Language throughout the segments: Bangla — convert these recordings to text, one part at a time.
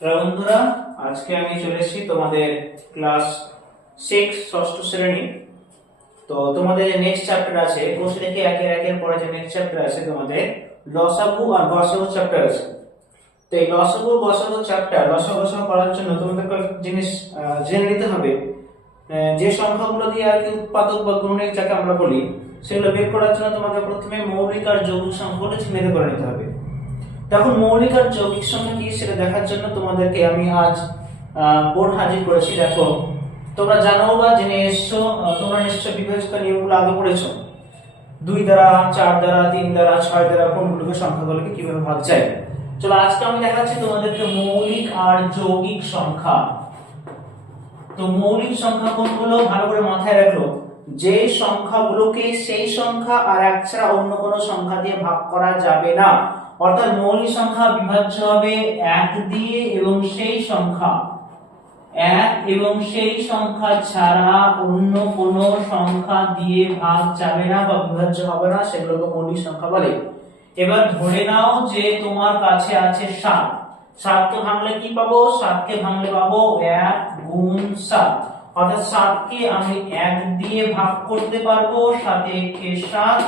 বন্ধুরা, আজকে আমি চলে এসেছি তোমাদের ক্লাস 6 ষষ্ঠ শ্রেণী। তো তোমাদের নেক্সট চ্যাপ্টার আছে, কোষ রেখে একের পরে যে নেক্সট চ্যাপ্টার আছে তোমাদের লসাগু আর গসাগু চ্যাপ্টার আছে। তো এই লসাগু গসাগু চ্যাপ্টার লসাগু করার জন্য তোমাদের কয়েকটা জিনিস জেনে নিতে হবে। যে সংখ্যাগুলো দিয়ে আর কি উৎপাদক বা গুণনীয়ক যাকে আমরা বলি, সেগুলো বের করার জন্য তোমাদের প্রথমে মৌলিক আর যৌগিক সংখ্যাগুলো চিহ্নিত করে নিতে হবে। তখন মৌলিক আর যৌগিক সংখ্যা কি সেটা দেখার জন্য তোমাদেরকে আমি আজ বোর্ড হাজির করেছি। দেখো, তোমরা জানো বা জেনে এসছো, তোমরা নিশ্চয় বিভাজকের নিয়মগুলো আগে পড়েছো। 2 দ্বারা, 4 দ্বারা, 3 দ্বারা, 6 দ্বারা কোনগুলোকে সংখ্যাগুলোকে কিভাবে ভাগ যায়। চলো আজকে আমি দেখাচ্ছি তোমাদেরকে মৌলিক আর যৌগিক সংখ্যা। তো মৌলিক সংখ্যা কোনগুলো ভালো করে মাথায় রাখো, যে সংখ্যাগুলোকে সেই সংখ্যা আর এক ছাড়া অন্য কোনো সংখ্যা দিয়ে ভাগ করা যাবে না। অর্থাৎ মৌলিক সংখ্যা বিভাজ্য হবে 1 দিয়ে এবং সেই সংখ্যা 1 এবং সেই সংখ্যা ছাড়া অন্য কোনো সংখ্যা দিয়ে ভাগ যাবে না বা বিভাজ্য হবে না, সেগুলোকে মৌলিক সংখ্যা বলে। এবার ধরে নাও যে তোমার কাছে আছে 7। 7 কে ভাঙলে কি পাবো? 7 কে ভাঙলে পাবো 1 গুণ 7। অর্থাৎ 7 কে আমি 1 দিয়ে ভাগ করতে পারবো 7 কে 7,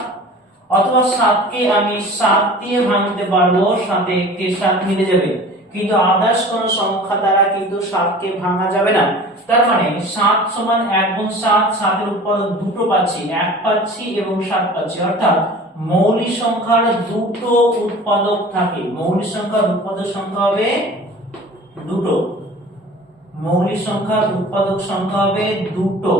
অথবা 7 কে আমি 7 দিয়ে ভাঙতে পারবো 7 কে 7 মিলে যাবে। কিন্তু আদার্স কোন সংখ্যা দ্বারা কিন্তু 7 কে ভাঙা যাবে না। তার মানে 7 সমান 1 গুণ 7, 7 এর উৎপাদক দুটো পাচ্ছি, 1 পাচ্ছি এবং 7 পাচ্ছি। অর্থাৎ মৌলিক সংখ্যার দুটো উৎপাদক থাকে। মৌলিক সংখ্যার উৎপাদক সংখ্যা হবে দুটো। মৌলিক সংখ্যার উৎপাদক সংখ্যা হবে দুটো।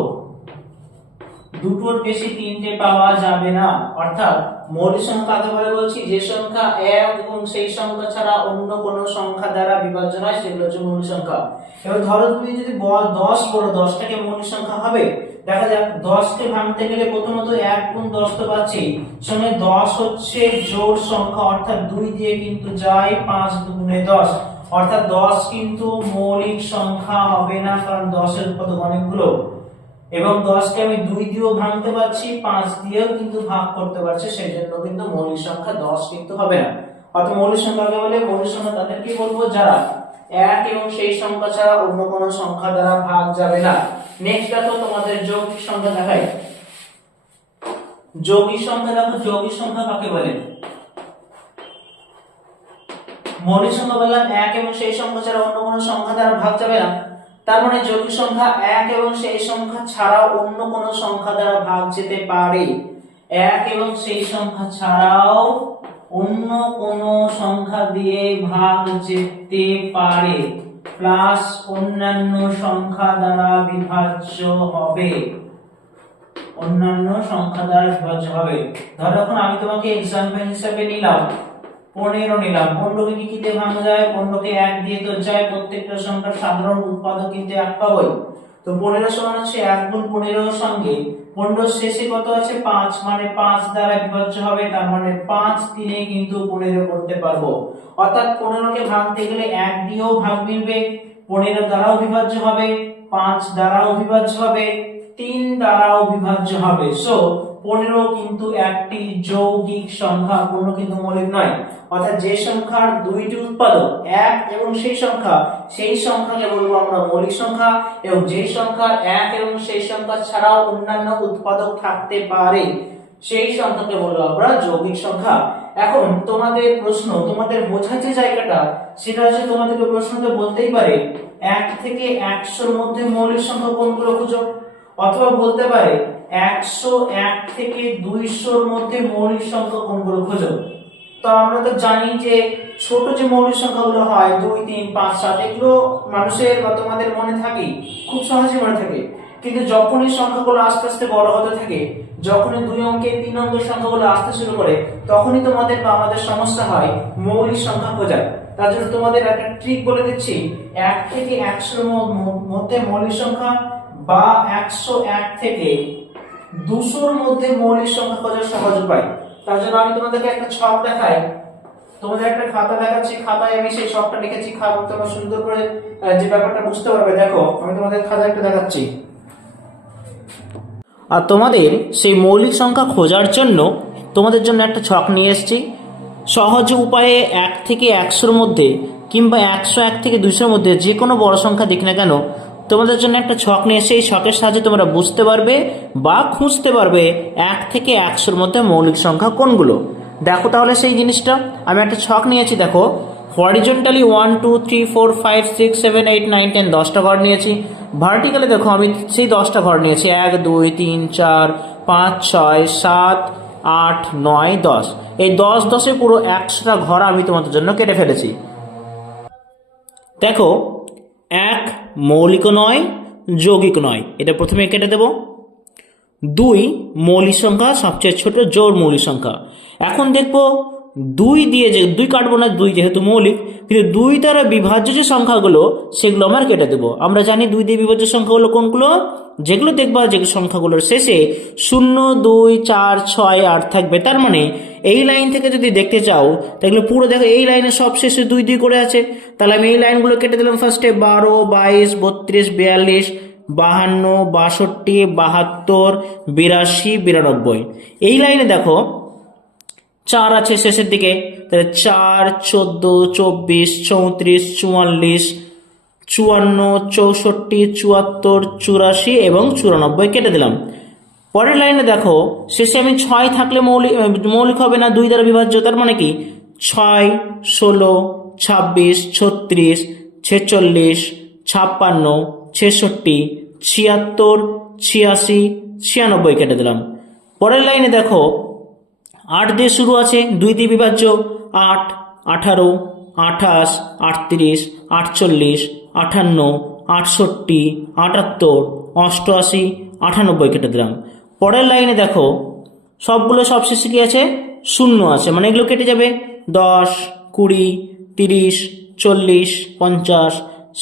দুটোর বেশি তিনটে পাওয়া যাবে না। অর্থাৎ মৌলিক সংখ্যা কাকে বলে বলছি? যে সংখ্যা 1 এবং সেই সংখ্যা ছাড়া অন্য কোনো সংখ্যা দ্বারা বিভাজ্য নয়, সেগুলো হচ্ছে মৌলিক সংখ্যা। এবার ধরো তুমি যদি 10 বলো, 10টাকে মৌলিক সংখ্যা হবে। দেখা যাক, 10 কে ভাঙতে গেলে প্রথমত 1 গুণ 10 তো পাচ্ছি, সঙ্গে 10 হচ্ছে জোড় সংখ্যা, অর্থাৎ 2 দিয়ে কিন্তু যায় 5 দুগুণে 10। অর্থাৎ 10 কিন্তু মৌলিক সংখ্যা হবে না, কারণ 10 এর উৎপাদক অনেকগুলো। এবং 10 কে আমি 2 দিয়েও ভাঙতে পারছি, 5 দিয়েও কিন্তু ভাগ করতে পারছি, সেই জন্য কিন্তু মৌলিক সংখ্যা 10 কিন্তু হবে না। অর্থাৎ মৌলিক সংখ্যাকে বলে, মৌলিক সংখ্যা তাদেরকে বলবো যারা 1 এবং সেই সংখ্যা ছাড়া অন্য কোনো সংখ্যা দ্বারা ভাগ যাবে না। নেক্সট দেখো তোমাদের যৌগিক সংখ্যা দেখাই। যৌগিক সংখ্যা দেখো, যৌগিক সংখ্যা কাকে বলে? মৌলিক সংখ্যা বললাম 1 এবং সেই সংখ্যা ছাড়া অন্য কোনো সংখ্যা দ্বারা ভাগ যাবে না। তার মানে যৌগিক সংখ্যা 1 এবং সেই সংখ্যা ছাড়াও অন্য কোনো সংখ্যা দ্বারা ভাগ যেতে পারে। 1 এবং সেই সংখ্যা ছাড়াও অন্য কোনো সংখ্যা দিয়ে ভাগ যেতে পারে, প্লাস অন্যান্য সংখ্যা দ্বারা বিভাজ্য হবে। অন্যান্য সংখ্যা দ্বারা বিভাজ্য হবে। ধরো এখন আমি তোমাকে एग्जांपल হিসেবে নিলাম 15 নিলাম। 15 কে কি দিয়ে ভাঙা যায়? 15 কে 1 দিয়ে তো যায়, প্রত্যেকটা সংখ্যার সাধারণ উৎপাদক কিন্তু 1 পাবোই। তো 15 সমান হচ্ছে 1 গুণ 15 এর সঙ্গে 15 শেষে কত আছে? 5, মানে 5 দ্বারা বিভাজ্য হবে। তার মানে 5 3 কিন্তু 15 করতে পারবো। অর্থাৎ 15 কে ভাঙতে গেলে 1 দিয়েও ভাগ মিলবে, 15 দ্বারাও বিভাজ্য হবে, 5 দ্বারাও বিভাজ্য হবে, 3 দ্বারাও বিভাজ্য হবে। সো 15 কিন্তু একটি যৌগিক সংখ্যা, কোনো কিন্তু মৌলিক নয়। অর্থাৎ যে সংখ্যার দুইটি উৎপাদক 1 এবং সেই সংখ্যাকে বলবো আমরা মৌলিক সংখ্যা, এবং যে সংখ্যার 1 এবং সেই সংখ্যা ছাড়াও অন্যান্য উৎপাদক থাকতে পারে, সেই সংখ্যাকে বলবো আমরা যৌগিক সংখ্যা। এখন তোমাদের প্রশ্ন, তোমাদের বোঝার যে জায়গাটা, সেটা হচ্ছে তোমাদেরকে প্রশ্নতে বলতেই পারে 1 থেকে 100 এর মধ্যে মৌলিক সংখ্যা কোনগুলো খুঁজো, অথবা বলতে পারে 101 থেকে 200 এর মধ্যে মৌলিক সংখ্যা কোনগুলো খোঁজো। তো আমরা তো জানি যে ছোট যে মৌলিক সংখ্যাগুলো হয় 2 3 5 7, এগুলো মানুষের বা তোমাদের মনে থাকে, খুব সহজে মনে থাকে। কিন্তু যখনই সংখ্যাগুলো আস্তে আস্তে বড় হতে থাকে, যখনই 2 অঙ্কের 3 অঙ্কের সংখ্যাগুলো আসতে শুরু করে, তখনই তোমাদের বা আমাদের সমস্যা হয় মৌলিক সংখ্যা খোঁজা। তার জন্য তোমাদের একটা ট্রিক বলে দিচ্ছি। 1 থেকে 100 এর মধ্যে মৌলিক সংখ্যা বা 101 থেকে 200 এর মধ্যে মৌলিক সংখ্যা খোঁজার সহজ উপায়। তার জন্য আমি তোমাদেরকে একটা ছক দেখাই। তোমাদের একটা খাতা দেখাচ্ছি, খাতায় আমি সেই ছকটা লিখেছি, তোমরা সুন্দর করে যে ব্যাপারটা বুঝতে পারবে। দেখো, আমি তোমাদের খাতায় একটা দেখাচ্ছি। আর তোমাদের সেই মৌলিক সংখ্যা খোঁজার জন্য তোমাদের জন্য একটা ছক নিয়ে এসেছি। সহজ উপায়ে 1 থেকে 100-র মধ্যে কিংবা 101 থেকে 200-র মধ্যে যে কোনো বড় সংখ্যা দেখি না কেন, তোমাদের জন্য একটা ছক নিয়ে এসে এই ছকের সাহায্যে তোমরা বুঝতে পারবে বা খুঁজতে পারবে 1 থেকে 100-র মধ্যে মৌলিক সংখ্যা কোনগুলো। দেখো তাহলে সেই জিনিসটা, আমি একটা ছক নিয়েছি। দেখো হরিজন্টালি 1 2 3 4 5 6 7 8 9 10, 10টা ঘর নিয়েছি। ভার্টিক্যালি দেখো আমি সেই 10টা ঘর নিয়েছি, 1 2 3 4 5 6 7 8 9 10। এই 10 10-এ পুরো 100টা ঘর আমি তোমাদের জন্য কেটে ফেলেছি। দেখো 1 মৌলিক নয়, যৌগিক নয়, এটা প্রথমে কেটে দেব। 2 মৌলিক সংখ্যা, সবচেয়ে ছোট জোড় মৌলিক সংখ্যা। এখন দেখবো 2 দিয়ে, যে 2 কাটবো না, 2 যেহেতু মৌলিক, কিন্তু 2 দ্বারা বিভাজ্য যে সংখ্যাগুলো সেগুলো আমরা কেটে দেবো। আমরা জানি 2 দিয়ে বিভাজ্য সংখ্যাগুলো কোনগুলো, যেগুলো দেখবা যে সংখ্যাগুলোর শেষে 0 2 4 6 8 থাকবে। তার মানে এই লাইন থেকে যদি দেখতে চাও তাহলে পুরো দেখো এই লাইনে সব শেষে 2 2 করে আছে। তাহলে আমি এই লাইনগুলো কেটে দিলাম। ফার্স্টে 12 22 32 42 52 62 72 82 92। এই লাইনে দেখো 4 আছে শেষের দিকে, তাহলে 4 14 24 34 44 54 64 74 84 এবং 94 কেটে দিলাম। পরের লাইনে দেখো শেষে আমি 6 থাকলে মৌলিক হবে না, 2 দ্বারা বিভাজ্য। তার মানে কি 6 16 26 36 46 56 66 76 86 96 কেটে দিলাম। পরের লাইনে দেখো 8 দিয়ে শুরু আছে, 2 দিয়ে বিভাজ্য, 8 18 28 38 48 58 68 78 88 98 কেটে দিলাম। পরের লাইনে দেখো সবগুলো সবশেষে কি আছে, 0 আছে, মানে এগুলো কেটে যাবে। 10 20 30 40 50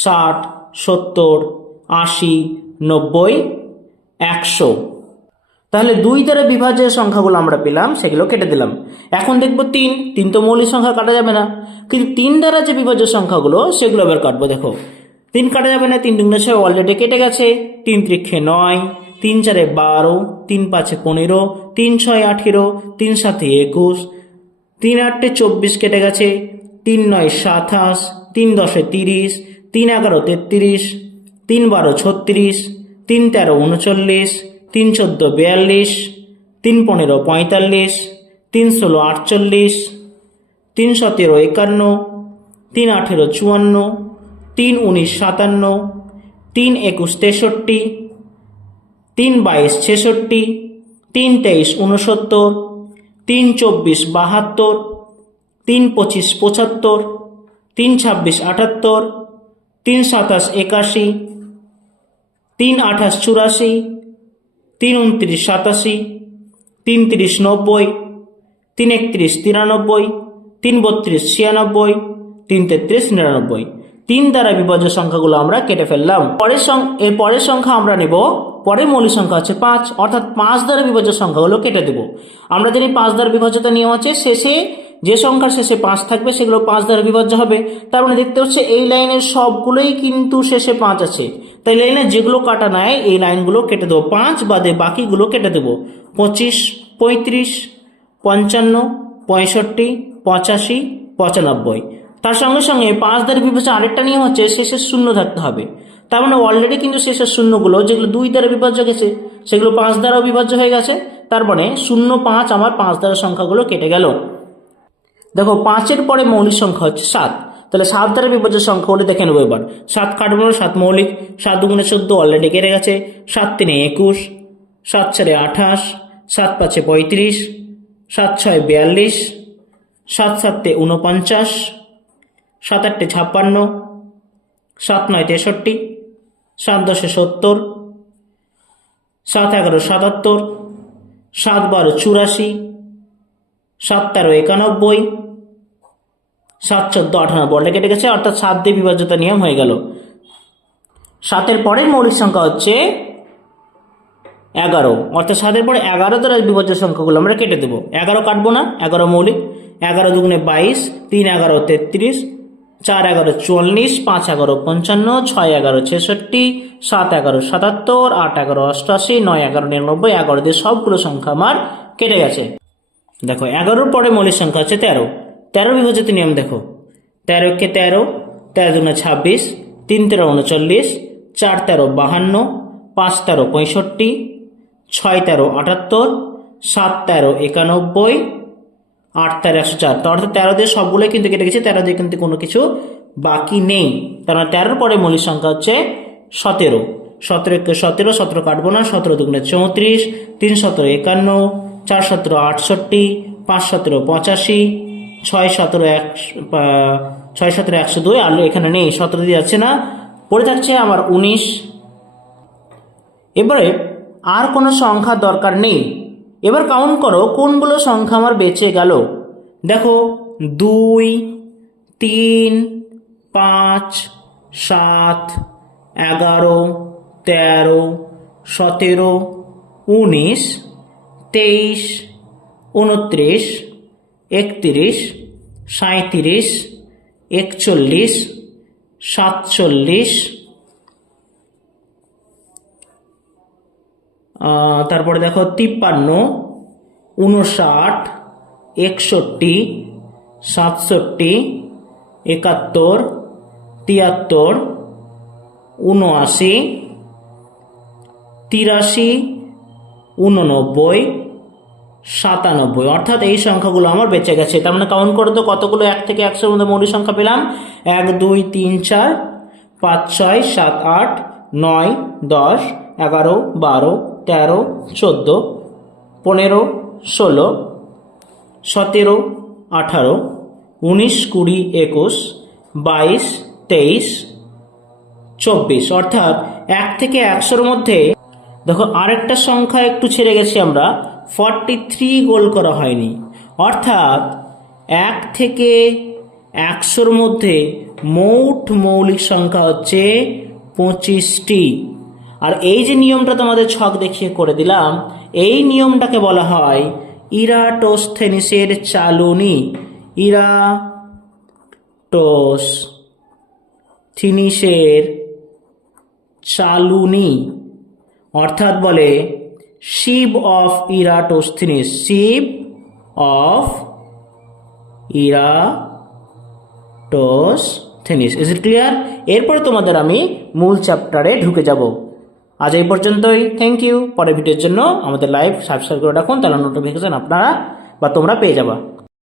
60 70 80 90 100। তাহলে 2 দ্বারা বিভাজ্যের সংখ্যাগুলো আমরা পেলাম, সেগুলো কেটে দিলাম। এখন দেখবো 3 তো মৌলিক সংখ্যা কাটা যাবে না, কিন্তু 3 দ্বারা যে বিভাজ্য সংখ্যাগুলো সেগুলো আবার কাটবো। দেখো 3 কাটা যাবে না, 3 2 6 অলরেডি কেটে গেছে। 3 3 9, 3 4 12, 3 5 15, 3 6 18, 3 7 21, 3 8 24 কেটে গেছে। 3 9 27, 3 10 30, 3 11 33, 3 12 36, 3 13 39, 3 14 42, 3 15 45, 3 16 48, 3 17 51, 3 18 54, 3 19 57, 3 21 63, 3 22 66, 3 23 69, 3 24 72, 3 25 75, 3 26 78, 3 27 81, 3 28 84, 3 29 87, 3 30 90, 3 31 93, 3 32 96, 3 33 99। 3 দ্বারা বিভাজ্য সংখ্যাগুলো আমরা কেটে ফেললাম। এর পরের সংখ্যা আমরা নেব, পরের মৌলিক সংখ্যা হচ্ছে 5, অর্থাৎ 5 দ্বারা বিভাজ্য সংখ্যাগুলো কেটে দেব। আমরা জানি 5 দ্বারা বিভাজ্যতা নিয়ম হচ্ছে শেষে যে সংখ্যার শেষে 5 থাকবে সেগুলো 5 দ্বারা বিভাজ্য হবে। তার মানে দেখতে হচ্ছে এই লাইনের সবগুলোই কিন্তু শেষে 5 আছে, তাই লাইনে যেগুলো কাটা নাই এই লাইনগুলো কেটে দেবো। 5 বাদে বাকিগুলো কেটে দেবো। 25 35 55 65 85 95। তার সঙ্গে সঙ্গে 5 দ্বারা বিভাজ্য আরেকটা নিয়ম হচ্ছে শেষে 0 থাকতে হবে। তার মানে অলরেডি কিন্তু শেষের শূন্যগুলো যেগুলো 2 দ্বারা বিভাজ্য গেছে সেগুলো 5 দ্বারাও বিভাজ্য হয়ে গেছে। তার মানে 0 5 আমার 5 দ্বারা সংখ্যাগুলো কেটে গেল। দেখো 5-এর পরে মৌলিক সংখ্যা হচ্ছে 7, তাহলে 7 দ্বারা বিভাজ্য সংখ্যাগুলো দেখে নেবো এবার। 7 কাটবো, 7 মৌলিক। 7 2 14 অলরেডি কেটে গেছে। 7 3 21, 7 4 28, 7 5 35, 7 6 42, 7 7 49, 7 8 56, 7 9 63, 7 10 70, 7 11 77, 7 12 84, 7 13 91, 7 14 98 বলটা কেটে গেছে, অর্থাৎ 7 দিয়ে বিভাজ্যতা নিয়ম হয়ে গেল। 7-এর পরের মৌলিক সংখ্যা হচ্ছে 11, অর্থাৎ 7-এর পরে 11 দ্বারা বিভাজ্য সংখ্যাগুলো আমরা কেটে দেবো। 11 কাটবো না, 11 মৌলিক। 11 2 22, 3 11 33, 4 11 44, 5 11 55, 6 11 66, 7 11 77, 8 11 88, 9 11 99, 11 দিয়ে সবগুলো সংখ্যা আমার কেটে গেছে। দেখো 11-র পরে মৌলিক সংখ্যা হচ্ছে 13, 13 বিভাজিত নিয়ম দেখো, 13 কে 13, 13 দুগুণে 26, 3 13 39, 4 13 52, 5 13 65, 6 13 78, 7 13 91, 8 13 104। তো অর্থাৎ 13 দিয়ে সবগুলোই কিন্তু কেটে গেছে, 13 দিয়ে কিন্তু কোনো কিছু বাকি নেই। তার মানে 13 পরে মৌলিক সংখ্যা হচ্ছে 17। 17 কে 17, 17 কাটবো না, 17 দুগুণে 34, 3 17 51, 4 17 68, 5 17 85, 6 17 102, আর এখানে নেই, 17 দিয়ে যাচ্ছে না, পড়ে থাকছে আমার 19। এবারে আর কোনো সংখ্যা দরকার নেই। এবার কাউন্ট করো কোনগুলো সংখ্যা আমার বেঁচে গেল। দেখো 2, 3, 5, 7, 11, 13, 17, 19, 23, 29, 31, 37, 41, 47, তারপরে দেখো 53, 59, 61, 67, 71, 73, 79, 83, 89, 97। অর্থাৎ এই সংখ্যাগুলো আমার বেঁচে গেছে। তার মানে কাউন্ট করে তো কতগুলো 1 থেকে 100 মধ্যে মৌলিক সংখ্যা পেলাম। 1 2 3 4 5 6 7 8 9 10 11 12 13 14 15 16 17 18 19 20 21 22 23 24। অর্থাৎ 1 থেকে 100-র মধ্যে দেখো আরেকটা সংখ্যা একটু ছেড়ে গেছি আমরা, 43 গোল করা হয়নি। অর্থাৎ 1 থেকে 100-র মধ্যে মোট মৌলিক সংখ্যা হচ্ছে 25টি। আর এই যে নিয়মটা তোমাদের ছক দেখিয়ে করে দিলাম, এই নিয়মটাকে বলা হয় ইরাটোস্থেনিসের চালনী। ইরাটোস্থেনিসের চালনী অর্থাৎ বলে sieve of Eratosthenes, sieve of Eratosthenes. Is it clear? এরপরে তোমাদের আমি মূল চ্যাপ্টারে ঢুকে যাব। আজ এই পর্যন্তই। Thank you. পরের ভিডিওর জন্য আমাদের লাইভ সাবস্ক্রাইব করে রাখুন, তাহলে নোটিফিকেশন আপনারা বা তোমরা পেয়ে যাবা।